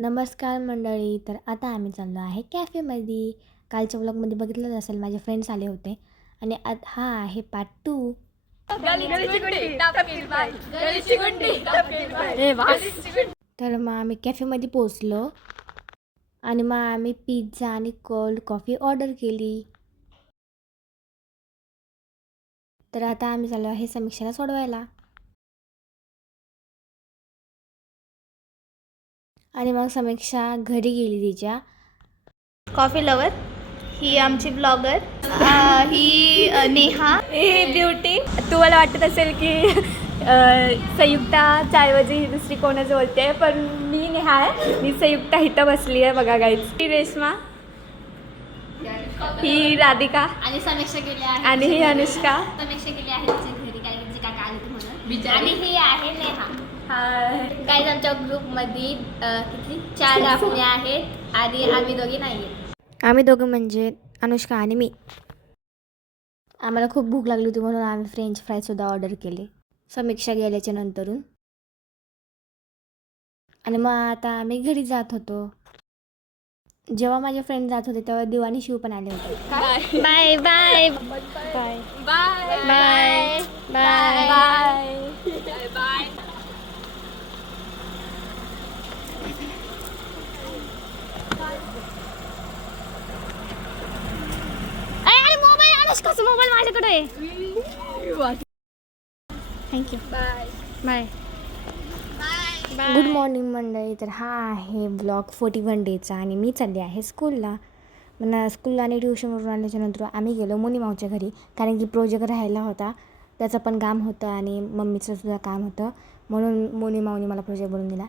नमस्कार मंडळी तर आता आम्ही चाललो आहे कॅफेमध्ये. कालच्या ब्लॉगमध्ये बघितलंच असेल माझे फ्रेंड्स आले होते. आणि आत हा आहे पार्ट टू तर मग आम्ही कॅफेमध्ये पोचलो आणि मग आम्ही पिझ्झा आणि कोल्ड कॉफी ऑर्डर केली. तर आता आम्ही चाललो आहे समीक्षाला सोडवायला. आणि मग समीक्षा घरी गेली तिच्या. कॉफी लवर ही आमची ब्लॉगर ही नेहा. ही ब्युटी. तुम्हाला वाटत असेल की अ, संयुक्ताच्याऐवजी ही दुसरी कोणच बोलते पण मी नेहा आहे. मी संयुक्ता इथं बसली आहे बघा गाईच ही रेश्मा. ही राधिका. आणि समीक्षा गेली आहे. आणि ही अनुष्का. समीक्षा गेली आहे तिच्या घरी काय तिचे काका आले होते म्हणून. आणि ही आहे नेहा. हाय. काही आमच्या ग्रुपमध्ये किती? चार आपले आहेत आणि आम्ही दोघी नाही. आम्ही दोघं म्हणजे अनुष्का आणि मी. आम्हाला खूप भूक लागली होती म्हणून आम्ही फ्रेंच फ्रायसुद्धा ऑर्डर केले. समीक्षा गेल्याच्या नंतरून. आणि मग आता आम्ही घरी जात होतो. जेव्हा माझे फ्रेंड जात होते तेव्हा दिव आणि शिव पण आले होते. Bye bye bye bye bye अरे मोबाईल अनुष्काचा मोबाईल माझ्याकडे? आहे thank you bye bye good morning मंडळी. तर हा आहे ब्लॉग फोर्टी वन डेचा आणि मी चालली आहे स्कूलला मग स्कूलला आणि ट्युशनवरून आल्याच्यानंतर आम्ही गेलो मुनी मावच्या घरी. कारण की प्रोजेक्ट राहायला होता. त्याचं पण काम होतं आणि मम्मीचं सुद्धा काम होतं. म्हणून मोनी माऊनी मला प्रोजेक्ट बनवून दिला.